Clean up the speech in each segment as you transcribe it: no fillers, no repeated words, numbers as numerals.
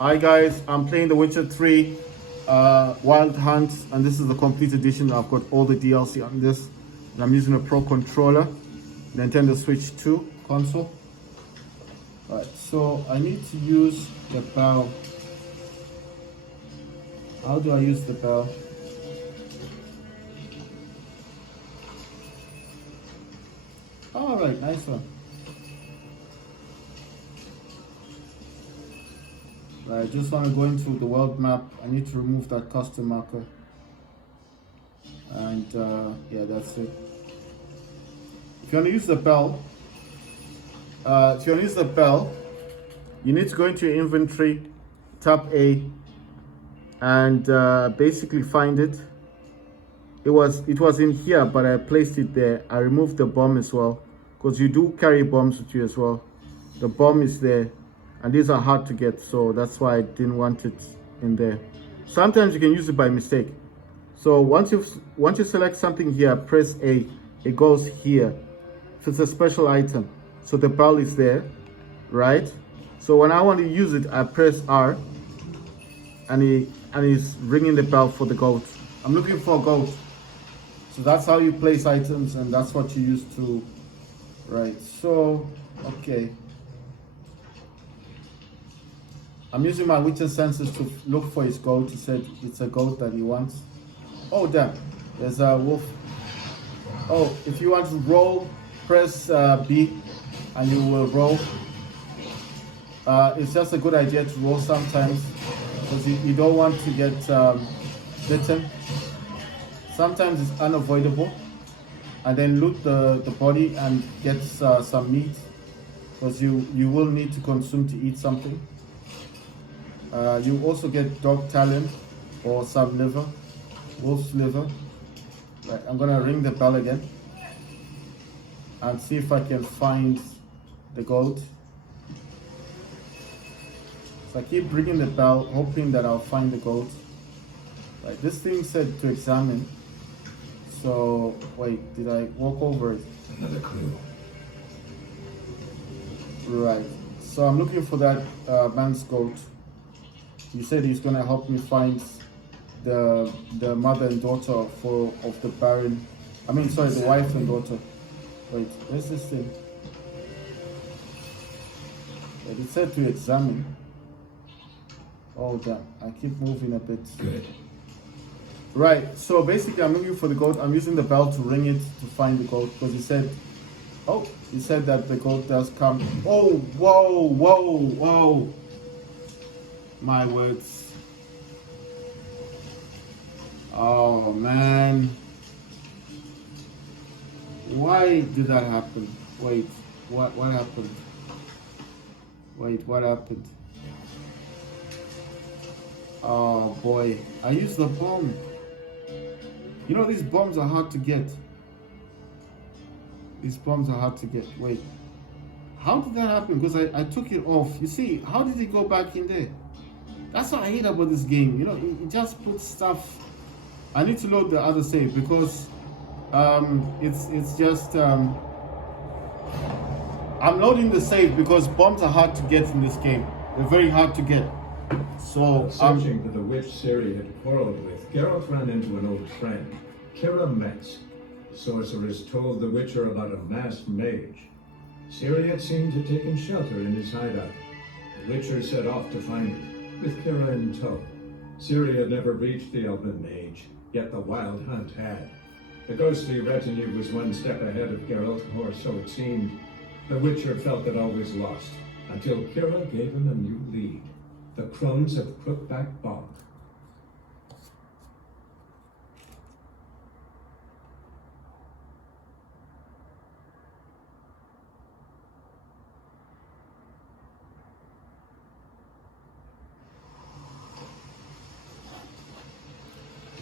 Hi guys, I'm playing The Witcher 3 Wild Hunt, and this is the complete edition. I've got all the DLC on this, and I'm using a Pro Controller, Nintendo Switch 2 console. Alright, so I need to use the bell. How do I use the bell? Alright, nice one. I just want to go into the world map. I need to remove that custom marker. And yeah, that's it. If you want to use the bell, you need to go into your inventory, tap A, and basically find it. It was in here, but I placed it there. I removed the bomb as well, because you do carry bombs with you as well. The bomb is there, and these are hard to get, so that's why I didn't want it in there. Sometimes you can use it by mistake. So once you select something here, press A, it goes here. If it's a special item, so the bell is there, right? So when I want to use it, I press R, and he's ringing the bell for the goat. I'm looking for a goat. So that's how you place items, and that's what you use to, right? So, okay. I'm using my Witcher senses to look for his goat. He said it's a goat that he wants. Oh, damn. There's a wolf. Oh, if you want to roll, press B and you will roll. It's just a good idea to roll sometimes because you don't want to get bitten. Sometimes it's unavoidable. And then loot the body and get some meat because you will need to consume to eat something. You also get dog talon or some liver, wolf's liver. Right, I'm gonna ring the bell again and see if I can find the goat. So I keep ringing the bell, hoping that I'll find the goat. Right, this thing said to examine. So wait, did I walk over it? Another clue. Right. So I'm looking for that man's goat. He said he's gonna help me find the mother and daughter of the Baron. I mean, sorry, the wife and daughter. Wait, where's this thing? Wait, it said to examine. Oh, damn! I keep moving a bit. Good. Right. So basically, I'm looking for the goat. I'm using the bell to ring it to find the goat because he said, oh, he said that the goat does come. Oh, whoa, whoa, whoa. My words. Oh man. Why did that happen? Wait, what happened? Wait, what happened? Oh boy, I used the bomb. You know these bombs are hard to get. These bombs are hard to get. Wait. How did that happen? Because I took it off. You see, how did it go back in there? That's what I hate about this game. You know, it just puts stuff. I need to load the other save because it's just I'm loading the save because bombs are hard to get in this game. They're very hard to get. So Searching for the witch Ciri had quarreled with, Geralt ran into an old friend, Kira Metz. The sorcerer is told the Witcher about a masked mage. Ciri had seemed to have taken shelter in his hideout. The Witcher set off to find it, with Kira in tow. Ciri had never reached the Elven Mage, yet the Wild Hunt had. The ghostly retinue was one step ahead of Geralt, or so it seemed. The Witcher felt that all was lost, until Kira gave him a new lead. The Crones of Crookback Bog.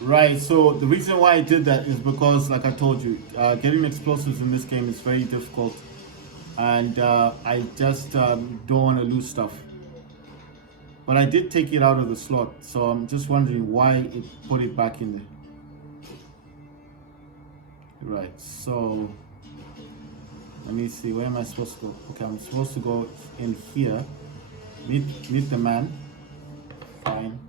right. So the reason why I did that is because, like I told you, getting explosives in this game is very difficult, and I just don't want to lose stuff. But I did take it out of the slot, so I'm just wondering why it put it back in there. Right, so let me see, where am I supposed to go? Okay, I'm supposed to go in here, meet the man. Fine.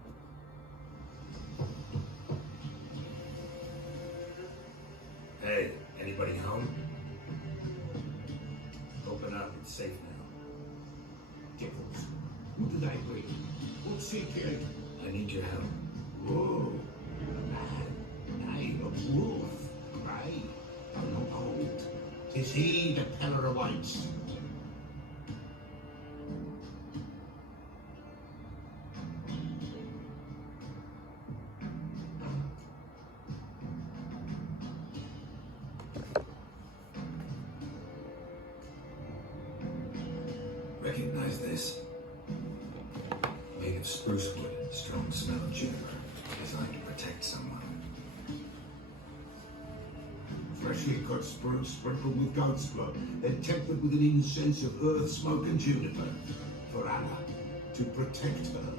Hey, anybody home? Open up, it's safe now. Devils. Who do they bring? What's seeking? I need your help. Whoa. A man. Nay, a wolf. Grey. But not old. 'Tis he that Pella awaits. Recognize this? Made of spruce wood, strong smell of juniper, designed to protect someone. Freshly cut spruce sprinkled with goat's blood, then tempered with an incense of earth, smoke, and juniper. For Anna, to protect her.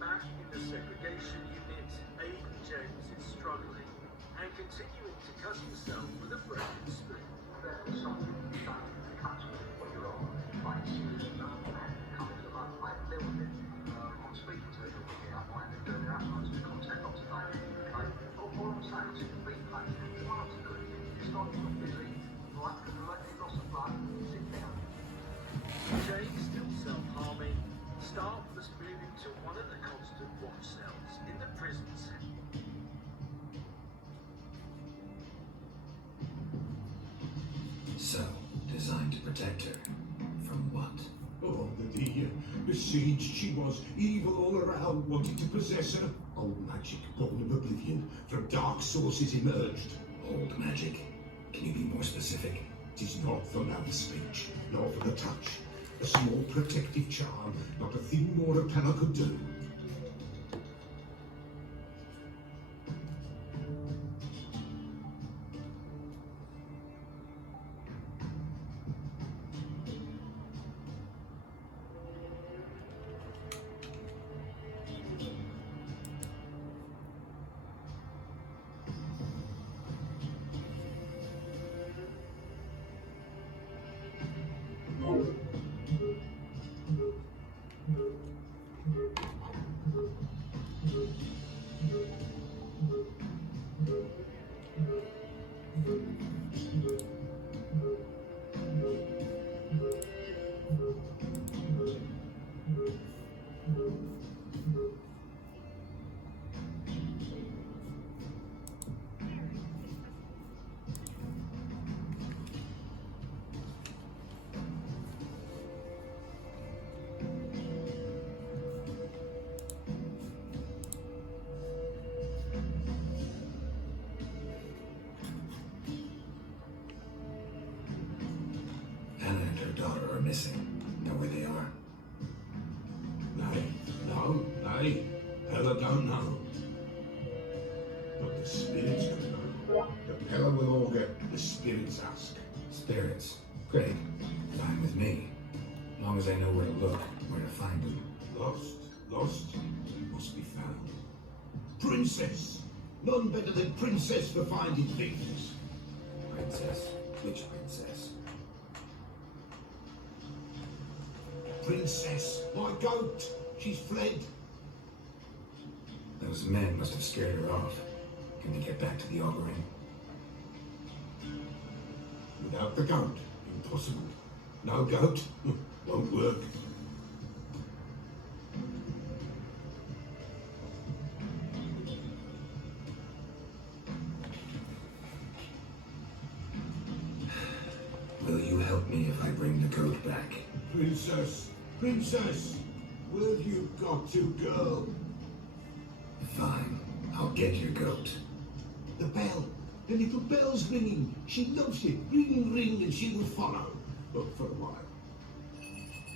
Back in the segregation unit, Aiden James is struggling and continuing to cut himself with a broken spoon. There's something you don't cut when you're on. Like, seriously, no man comes to my life, deal with it. I'm speaking to him, I might be doing their utmost to contact Dr. David, okay? All I'm saying is, be patient, you want to do it. It's not busy, right? Because you let me loss of blood, sit down. Jay's still self-harming. Staff must move him to one of the constant watch cells in the prison cell. Cell, designed to protect her. From what? Oh, the besieged she was, evil all around, wanted to possess her. Old magic, born of oblivion, from dark sources emerged. Old magic? Can you be more specific? 'Tis not for mouth speech, nor for the touch. A small protective charm, not a thing more a Pella could do. Anna and her daughter are missing. Know where they are? Nay, Pella don't know. But the spirits do know. The Pella will all get the spirits ask. Spirits. Great. Fine with me. As long as I know where to look, where to find them. Lost, must be found. Princess! None better than Princess for finding things. Princess? Which princess? Princess, my goat! She's fled. Those men must have scared her off. Can we get back to the augury? Without the goat, impossible. No goat, won't work. Will you help me if I bring the goat back? Princess, where have you got to, girl? Fine. I'll get your goat. The bell. The little bell's ringing. She loves it. Ring, ring, and she will follow. But for a while.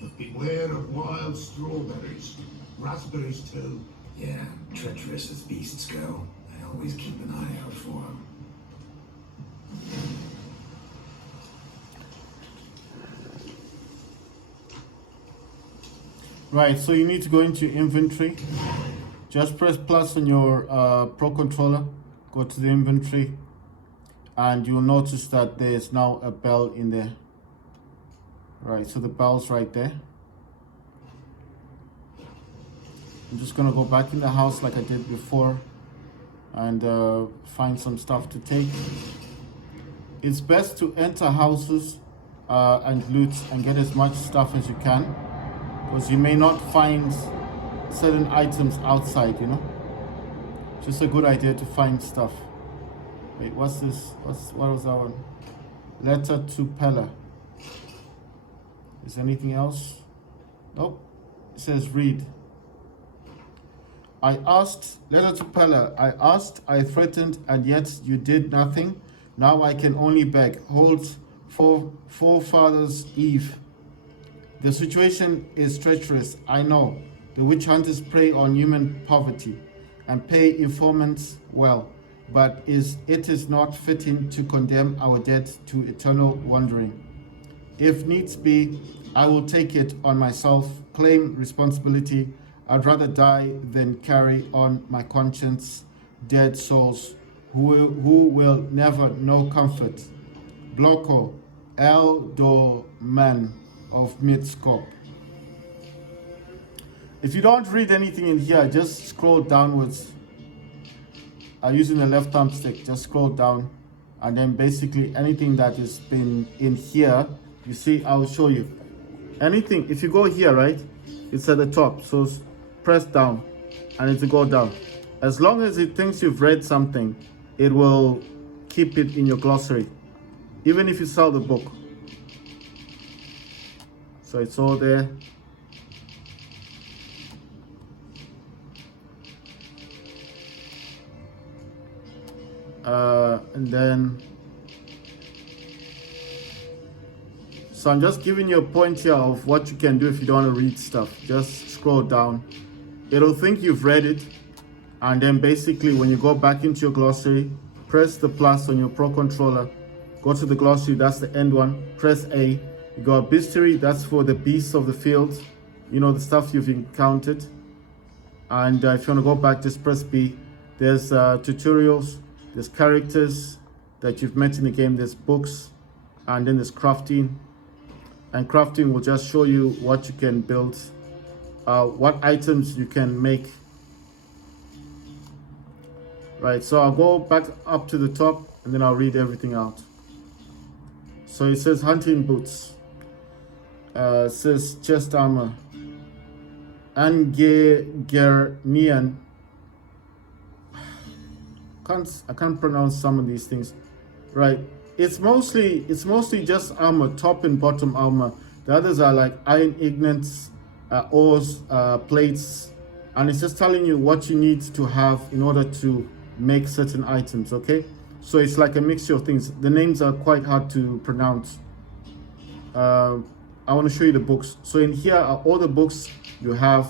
But beware of wild strawberries. Raspberries too. Yeah, treacherous as beasts go. I always keep an eye out for them. Right, so you need to go into inventory. Just press plus on your Pro Controller. Go to the inventory. And you'll notice that there's now a bell in there. Right, so the bell's right there. I'm just gonna go back in the house like I did before and find some stuff to take. It's best to enter houses and loot and get as much stuff as you can, because you may not find certain items outside, you know. Just a good idea to find stuff. Wait, what's this? What was that one? Letter to Pella. Is there anything else? Nope. It says read. I asked, letter to Pella, I asked, I threatened, and yet you did nothing. Now I can only beg. Hold forefathers Eve. The situation is treacherous, I know. The witch hunters prey on human poverty and pay informants well, but it is not fitting to condemn our dead to eternal wandering. If needs be, I will take it on myself, claim responsibility. I'd rather die than carry on my conscience dead souls who will never know comfort. Bloko, Eldorman of Midskop. If you don't read anything in here, just scroll downwards. Using the left thumbstick, just scroll down, and then basically anything that has been in here, you see, I will show you. Anything, if you go here, right, it's at the top, so press down and it will go down. As long as it thinks you've read something, it will keep it in your glossary, even if you sell the book. So it's all there. And then, so I'm just giving you a point here of what you can do if you don't want to read stuff. Just scroll down. It'll think you've read it, and then basically when you go back into your glossary, press the plus on your Pro Controller, go to the glossary, that's the end one, press A. You got bestiary, that's for the beasts of the field, you know, the stuff you've encountered. And if you want to go back, just press B. There's tutorials, there's characters that you've met in the game, there's books, and then there's crafting. And crafting will just show you what you can build, what items you can make. Right, so I'll go back up to the top and then I'll read everything out. So it says hunting boots, it says chest armor, Angernian. I can't pronounce some of these things. Right, it's mostly just armor, top and bottom armor. The others are like iron ingots, ores, plates, and it's just telling you what you need to have in order to make certain items. Okay, so it's like a mixture of things. The names are quite hard to pronounce. I want to show you the books. So in here are all the books you have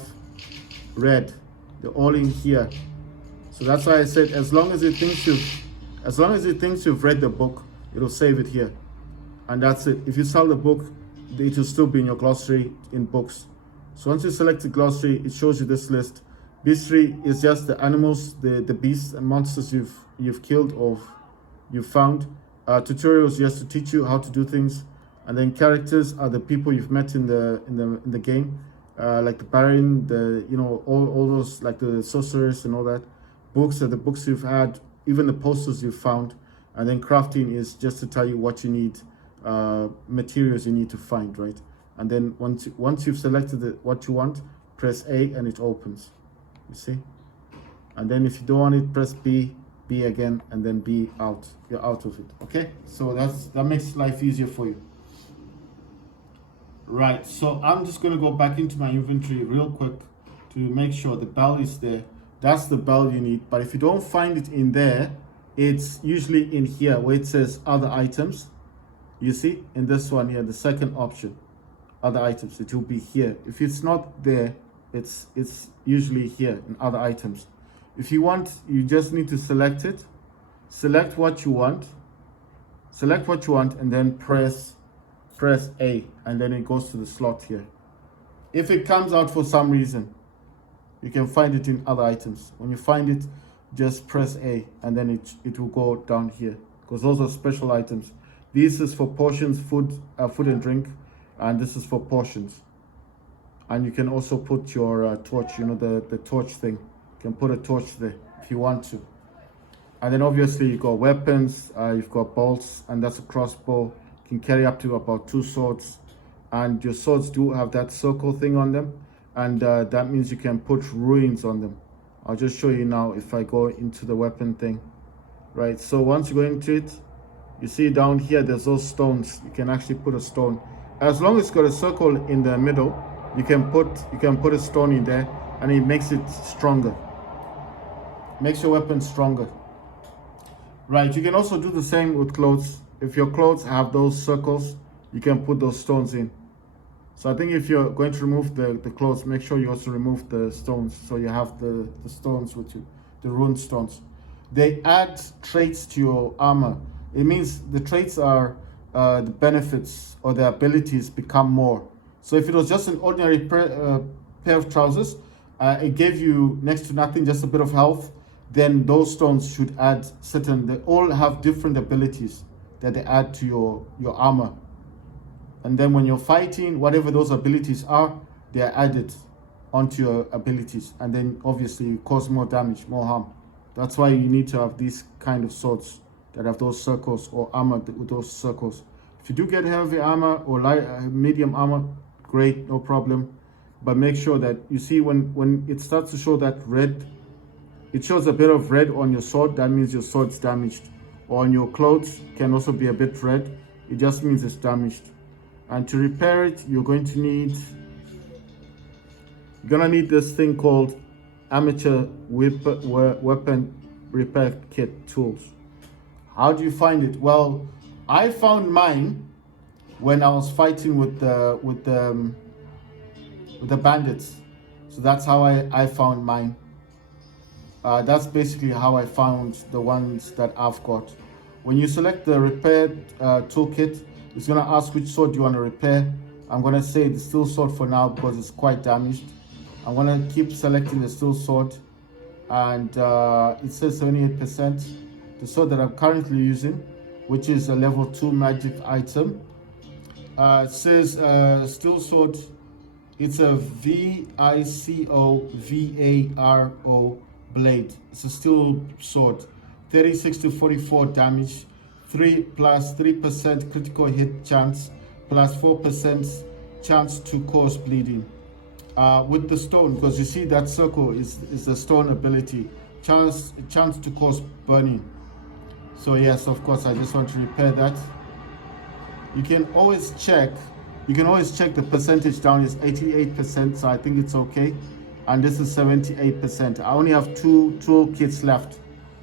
read. They're all in here. So that's why I said as long as it thinks you've read the book, it'll save it here, and that's it. If you sell the book, it will still be in your glossary in books. So once you select the glossary, it shows you this list. Bestiary is just the animals, the beasts and monsters you've killed or you've found. Tutorials just to teach you how to do things, and then characters are the people you've met in the game, like the Baron, all those, like the sorceress and all that. Books are the books you've had, even the posters you've found, and then crafting is just to tell you what you need, materials you need to find, right? And then once you've selected what you want, press A and it opens. You see? And then if you don't want it, press B again, and then B out. You're out of it. Okay? So that makes life easier for you. Right, so I'm just gonna go back into my inventory real quick to make sure the bell is there. That's the bell you need. But if you don't find it in there, it's usually in here where it says other items. You see, in this one here, the second option, other items. It will be here. If it's not there, it's usually here in other items. If you want, you just need to select it. Select what you want. Select what you want and then press A, and then it goes to the slot here. If it comes out for some reason, you can find it in other items. When you find it, just press A and then it will go down here, because those are special items. This is for portions, food and drink, and this is for portions. And you can also put your torch, you know, the torch thing. You can put a torch there if you want to. And then obviously you've got weapons, you've got bolts, and that's a crossbow. You can carry up to about 2 swords. And your swords do have that circle thing on them. And that means you can put ruins on them. I'll just show you now if I go into the weapon thing. Right, so once you go into it, you see down here there's those stones. You can actually put a stone. As long as it's got a circle in the middle, you can put a stone in there, and it makes it stronger. Makes your weapon stronger. Right, you can also do the same with clothes. If your clothes have those circles, you can put those stones in. So I think if you're going to remove the clothes, make sure you also remove the stones. So you have the stones with you, the rune stones. They add traits to your armor. It means the traits are the benefits or the abilities become more. So if it was just an ordinary pair of trousers, it gave you next to nothing, just a bit of health, then those stones should add certain, they all have different abilities that they add to your armor. And then when you're fighting, whatever those abilities are, they are added onto your abilities. And then obviously you cause more damage, more harm. That's why you need to have these kind of swords that have those circles, or armor with those circles. If you do get heavy armor or light, medium armor, great, no problem. But make sure that, you see when it starts to show that red, it shows a bit of red on your sword, that means your sword's damaged. Or on your clothes, can also be a bit red, it just means it's damaged. And to repair it, you're gonna need this thing called Amateur Weapon Repair Kit Tools. How do you find it? Well, I found mine when I was fighting with the bandits. So that's how I found mine. That's basically how I found the ones that I've got. When you select the repair toolkit, it's gonna ask which sword you want to repair. I'm gonna say the steel sword for now because it's quite damaged. I'm gonna keep selecting the steel sword, and it says 78%. The sword that I'm currently using, which is a level 2 magic item, it says steel sword. It's a VICOVARO blade. It's a steel sword, 36 to 44 damage, 3 plus 3% critical hit chance, plus 4% chance to cause bleeding. With the stone, because you see that circle is the stone ability, chance to cause burning. So yes, of course, I just want to repair that. You can always check the percentage down is 88%, so I think it's okay. And this is 78%. I only have 2 toolkits left.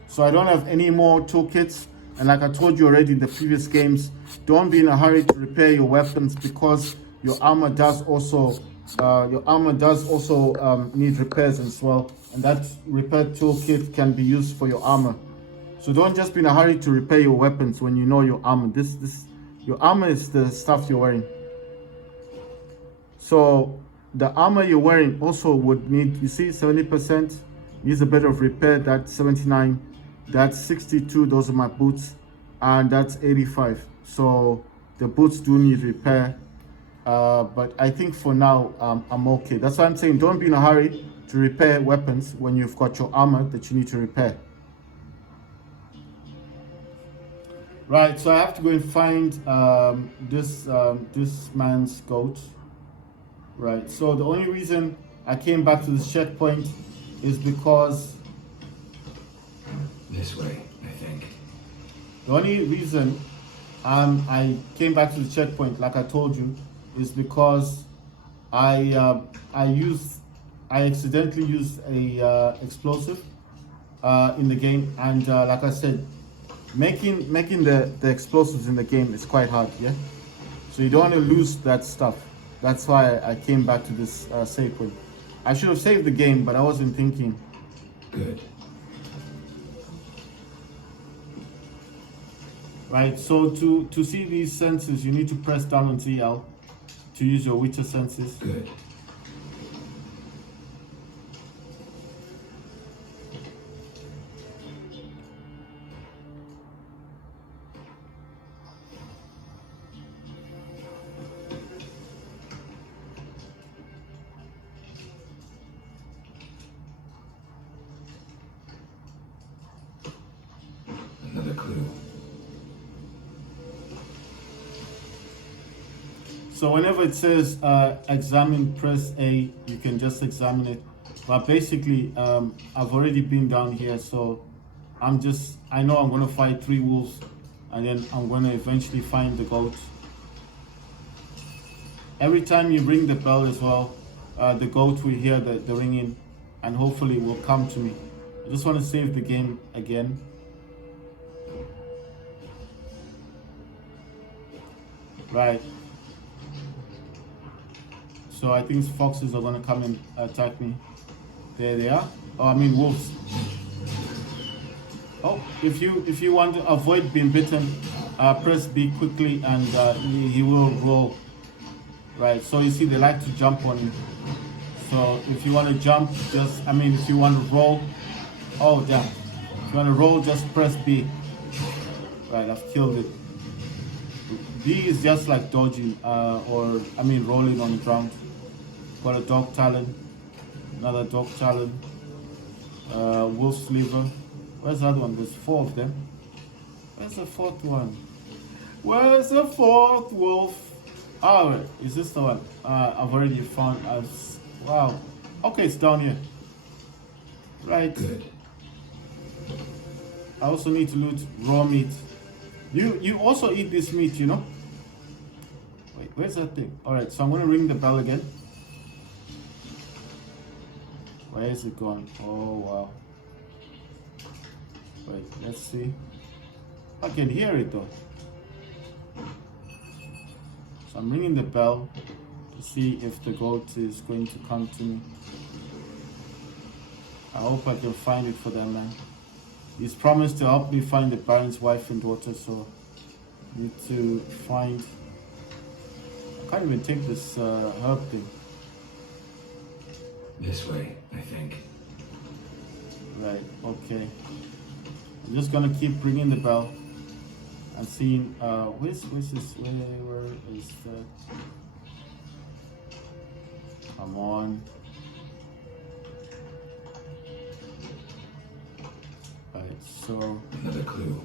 So I don't have any more toolkits. And like I told you already in the previous games, don't be in a hurry to repair your weapons, because your armor does also need repairs as well. And that repair toolkit can be used for your armor. So don't just be in a hurry to repair your weapons when you know your armor. Your armor is the stuff you're wearing. So the armor you're wearing also would need, you see, 70% needs a bit of repair. That's 79. That's 62. Those are my boots, and that's 85. So the boots do need repair. But I think for now I'm okay. That's why I'm saying don't be in a hurry to repair weapons when you've got your armor that you need to repair. Right, so I have to go and find this man's goat. Right, so the only reason I came back to this checkpoint is because This way, I think. the only reason I came back to the checkpoint, like I told you, is because I accidentally used a explosive in the game, and like I said, making the explosives in the game is quite hard, yeah. So you don't want to lose that stuff. That's why I came back to this save point. I should have saved the game, but I wasn't thinking. Good. Right, so to see these senses, you need to press down on ZL to use your Witcher senses. Good. Another clue. So whenever it says examine, press A, you can just examine it. But basically, I've already been down here, so I know I'm gonna fight 3 wolves, and then I'm gonna eventually find the goat. Every time you ring the bell as well, the goat will hear the ringing, and hopefully will come to me. I just want to save the game again. Right. So I think foxes are gonna come and attack me. There they are. Oh, I mean wolves. Oh, if you want to avoid being bitten, press B quickly and he will roll. Right. So you see they like to jump on you. So if you want to jump, if you want to roll, oh damn. If you want to roll, just press B. Right. I've killed it. B is just like dodging, rolling on the ground. Got a dog talon, another dog talon, wolf's liver. Where's the other one? There's 4 of them. Where's the 4th one? Where's the 4th wolf? Oh, is this the one? I've already found. Wow. Okay, it's down here. Right. Good. I also need to loot raw meat. You also eat this meat, you know? Wait, where's that thing? Alright, so I'm gonna ring the bell again. Where is it gone? Oh wow. Wait, let's see. I can hear it though. So I'm ringing the bell to see if the goat is going to come to me. I hope I can find it for that man. He's promised to help me find the Baron's wife and daughter, so I need to find. I can't even take this herb thing. This way, I think. Right, okay. I'm just gonna keep ringing the bell and seeing where's this, where is that? Come on. Right, so Another clue.